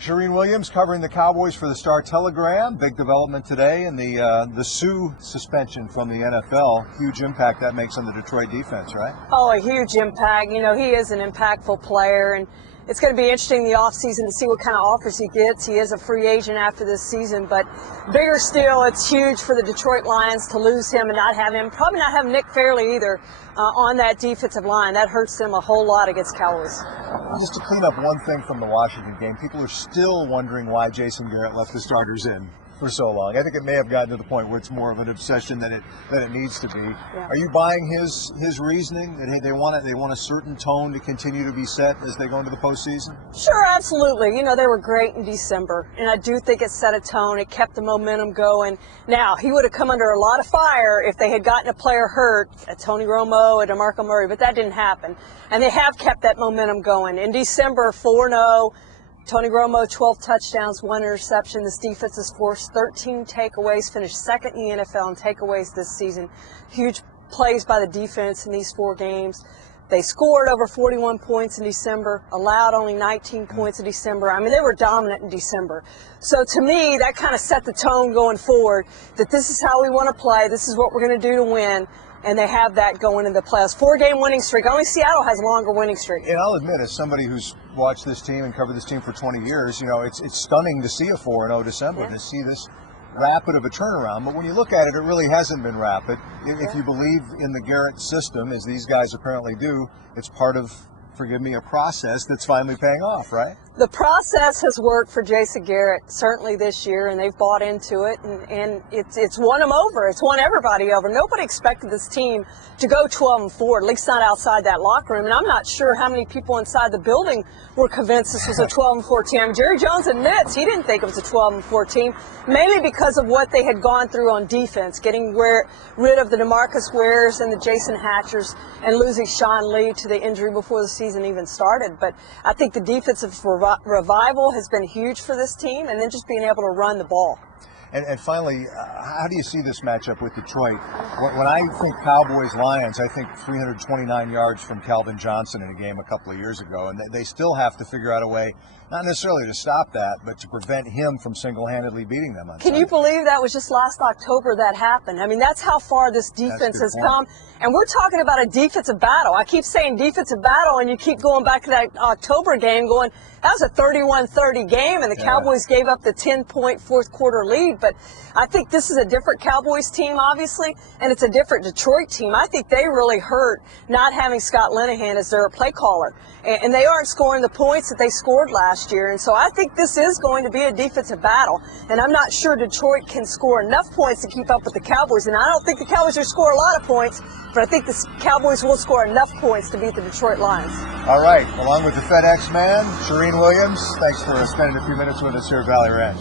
Charean Williams covering the Cowboys for the Star-Telegram. Big development today in the Sue suspension from the NFL. Huge impact that makes on the Detroit defense, right? Oh, a huge impact. You know, he is an impactful player, and it's going to be interesting the offseason to see what kind of offers he gets. He is a free agent after this season, but bigger still, it's huge for the Detroit Lions to lose him and not have him, probably not have Nick Fairley either on that defensive line. That hurts them a whole lot against Cowboys. Just to clean up one thing from the Washington game, people are still wondering why Jason Garrett left the starters in for so long. I think it may have gotten to the point where it's more of an obsession than it needs to be. Yeah. Are you buying his reasoning that they want a certain tone to continue to be set as they go into the postseason? Sure, absolutely. You know, they were great in December, and I do think it set a tone. It kept the momentum going. Now, he would have come under a lot of fire if they had gotten a player hurt, a Tony Romo, a DeMarco Murray, but that didn't happen. And they have kept that momentum going. In December, 4-0. Tony Romo, 12 touchdowns, 1 interception. This defense has forced 13 takeaways, finished second in the NFL in takeaways this season. Huge plays by the defense in these 4 games. They scored over 41 points in December, allowed only 19 points in December. I mean, they were dominant in December. So to me, that kind of set the tone going forward that this is how we want to play, this is what we're going to do to win. And they have that going in the playoffs. 4-game winning streak. Only Seattle has a longer winning streak. And I'll admit, as somebody who's watched this team and covered this team for 20 years, you know, it's stunning to see a 4-0 December, to see this rapid of a turnaround. But when you look at it, it really hasn't been rapid. If you believe in the Garrett system, as these guys apparently do, it's part of, forgive me, a process that's finally paying off, right? The process has worked for Jason Garrett certainly this year, and they've bought into it, and it's won them over. It's won everybody over. Nobody expected this team to go 12-4, at least not outside that locker room. And I'm not sure how many people inside the building were convinced this was a 12-4 team. I mean, Jerry Jones admits he didn't think it was a 12-4 team, mainly because of what they had gone through on defense, getting rid of the DeMarcus Wares and the Jason Hatchers and losing Sean Lee to the injury before the season even started. But I think the defensive revival has been huge for this team, and then just being able to run the ball. And finally, how do you see this matchup with Detroit? When I think Cowboys-Lions, I think 329 yards from Calvin Johnson in a game a couple of years ago, and they still have to figure out a way, not necessarily to stop that, but to prevent him from single-handedly beating them on Sunday. Can you believe that was just last October that happened? I mean, that's how far this defense has come. And we're talking about a defensive battle. I keep saying defensive battle, and you keep going back to that October game going, that was a 31-30 game, and the Cowboys gave up the 10-point fourth-quarter lead. But I think this is a different Cowboys team, obviously, and it's a different Detroit team. I think they really hurt not having Scott Linehan as their play caller. And they aren't scoring the points that they scored last year. And so I think this is going to be a defensive battle. And I'm not sure Detroit can score enough points to keep up with the Cowboys. And I don't think the Cowboys will score a lot of points, but I think the Cowboys will score enough points to beat the Detroit Lions. All right. Along with the FedEx man, Charean Williams, thanks for spending a few minutes with us here at Valley Ranch.